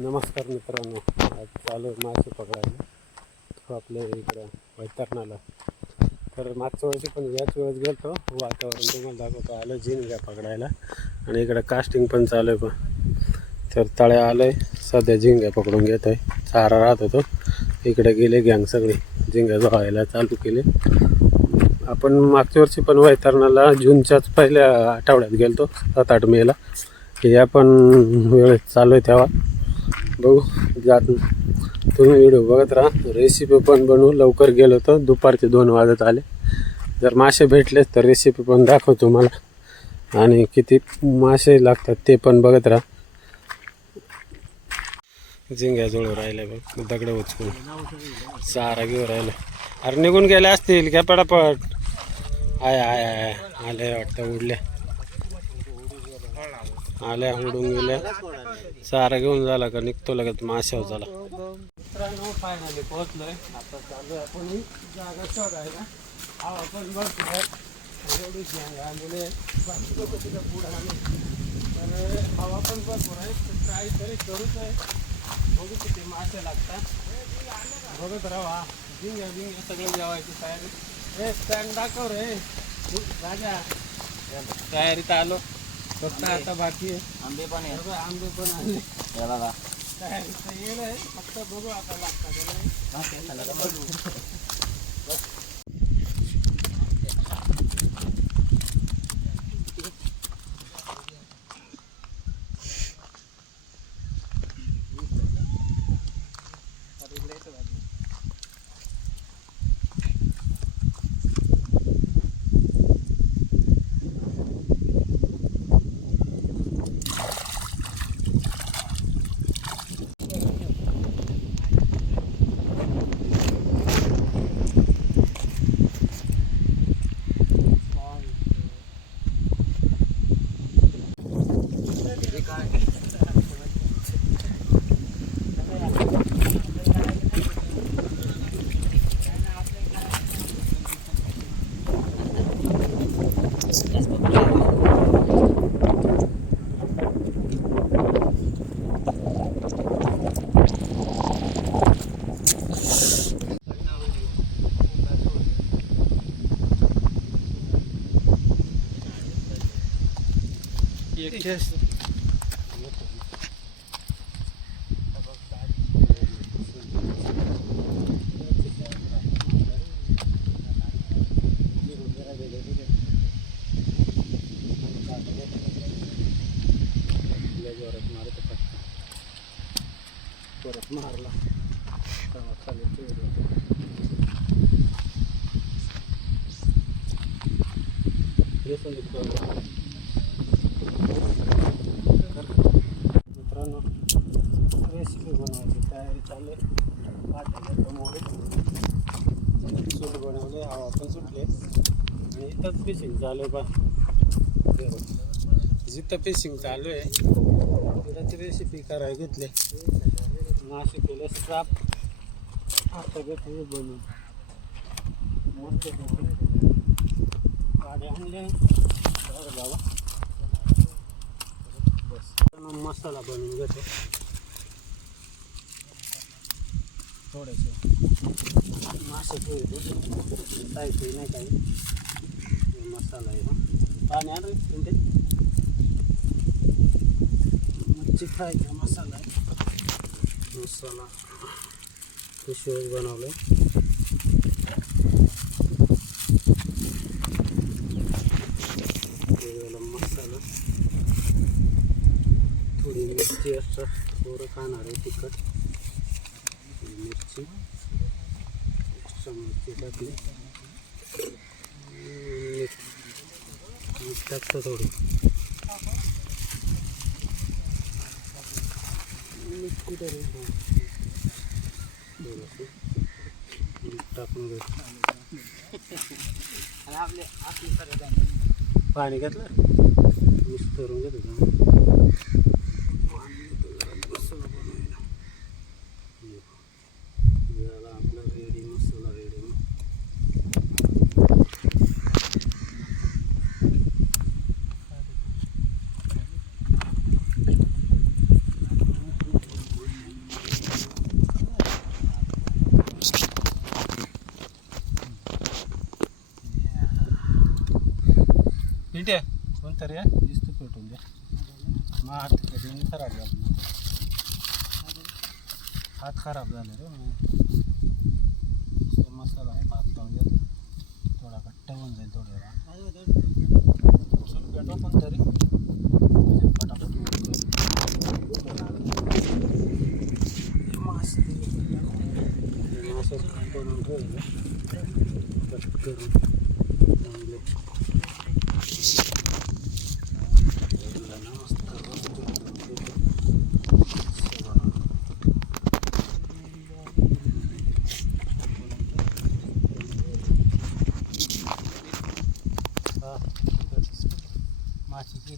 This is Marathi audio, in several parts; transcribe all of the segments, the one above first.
नमस्कार मित्रांनो, आज चालू आहे मासे पकडायला आपल्या इकडं वैतरणाला. तर मागच्या वर्षी पण याच वेळेस गेलो, वातावरण तुम्हाला दाखवतो. आलं झिंग्या पकडायला आणि इकडं कास्टिंग पण चालू आहे. पण तर तळ्या आलं आहे, सध्या झिंग्या पकडून घेतो आहे. चारा राहत होतो, इकडे गेले गँग सगळे झिंग्या धुवायला चालू केले. आपण मागच्या वर्षी पण वैतरणाला जूनच्याच पहिल्या आठवड्यात गेलो, 7-8 मेला. या पण वेळेस चालू आहे तेव्हा बघू जात. तुम्ही व्हिडिओ बघत राहा. रेसिपी पण बनवू. लवकर गेलो तर दुपारचे 2 वाजत आले. जर मासे भेटले तर रेसिपी पण दाखवतो तुम्हाला, आणि किती मासे लागतात ते पण बघत राहा. झिंग्या जुळू राहिले बघ, दगड उचकून चारा घेऊ राहिले. अरे निघून गेले असतील क्या पटापट. आय आले वाटतं, उडल्या आल्या, उडून गेल्या. चारा घेऊन झाला का निघतो लगेच माशावर झाला. मित्रांनो फायनली पोहोचलोय. आता चालू आहे आपण जागा शोधायला. हवा पण भरपूर एवढी आलेले तिथं पुढं आले तर हवा पण भरपूर आहे. तर काहीतरी करूच आहे, बघू किती मासे लागतात बघत राहा. झिंग्या सगळं जेवायची तयारी. हे स्टँड दाखव रे राजा, तयारीत आलो. फक्त आता बाकी आहे. आंबे पण आले. तयारीत येईल आहे, फक्त बघू आता लागतात. परत मारला मित्रांनो. रेसिपी बनवायची तयारी चालू आहे. सूट बनवले, हवा पण सुटले आणि इथंच फिशिंग चालू आहे. पण जिथं फिशिंग चालू आहे तिथंची रेसिपी करायला घेतले. मासे केले स्ट्राप, आता घेतले बनवून मस्त गाडी आणले. बाबा बस मसाला बनवून घेतो. थोडेसे मासे ठेवतो, काही नाही काही. मसाला आहे ना, पाणी आण रे. मच्छी फ्रायचा मसाला आहे. मसाला फिशवर बनवलं. मसाला थोडी मिरची असतात, थोडं खाणार आहे तिखट. मिरची एक्स्ट्रा मिरची टाकली. मीठ टाकतं थोडी. मीठ कुठे टाकून घेतो. पाणी घेतलं मिक्स करून घेतो. झाला आपला रेडी मसाला. रेडी पिंट्या कोणतरी दिसतो पेटून द्या मग हात कधी खराब झाला हात खराब झाले रे मसाला भात घेतला थोडा घट्ट होऊन जाईल थोड्या पेटो कोणतरी पटापट मासे बनवून ठेवले कट करून चांगले माशीची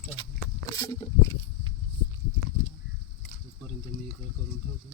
तोपर्यंत मी इकडे करून ठेवतो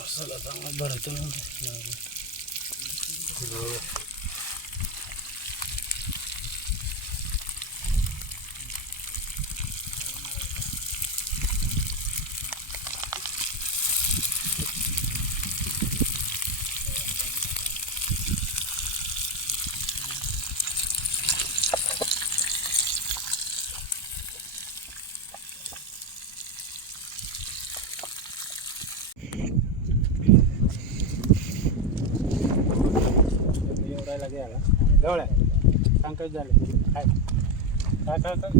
मसाला चांगला भरतो जवळ सांग काय झालं काय काय काय काय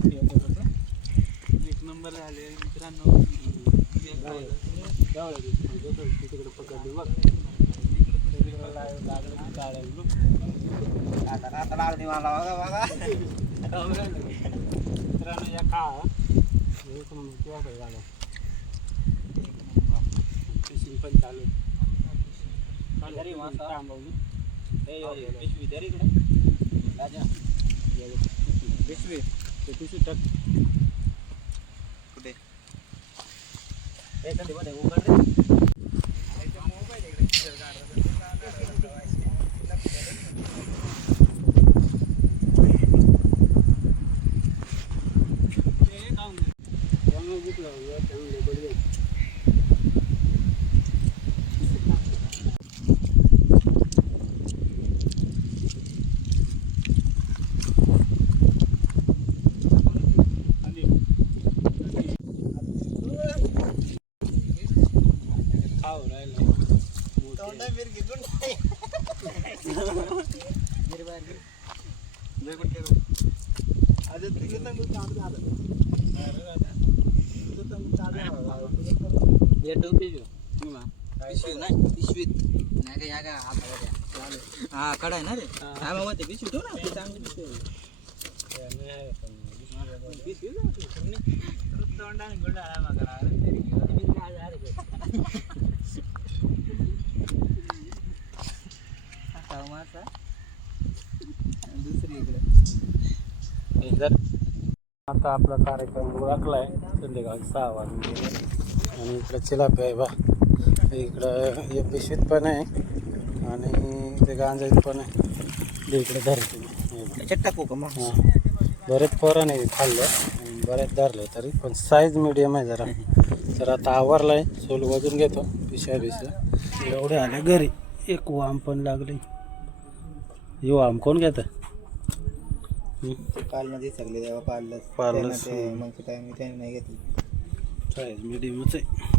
एक नंबर आले मित्रांनो तिकडे पकडली बघ तिकडे लागलं काढायला आता लागली मला बघा बघा मित्रांनो या खा एक नंबर किंवा काय झालं फिशिंग पण चालू थांबवली पिशवी दे इकडे राजा पिशवी ते पिशवी टाक कुठे कधी मध्ये उघड रे मोबाईल इकडे जर आता आपला कार्यक्रम ओळखलाय संध्याकाळी 6 वाजले आणि इकडं चिलापी आहे बा, इकडं एक पिशवीत पण आहे आणि इथे गांजाईत पण आहे. इकडे धरते टाकू का मग? हां, बरेच पोराने खाल्लं, बरेच धरले तरी पण साईज मिडियम आहे जरा. तर आता आवरला आहे, सोल वजून घेतो पिशव्या एवढे आले घरी. एक वाम पण लागले. हे वाम कोण घेतं? पालमध्ये सगळे तेव्हा पालच पालच. मग काय मी त्याने नाही घेतली. साईज मिडियमच आहे.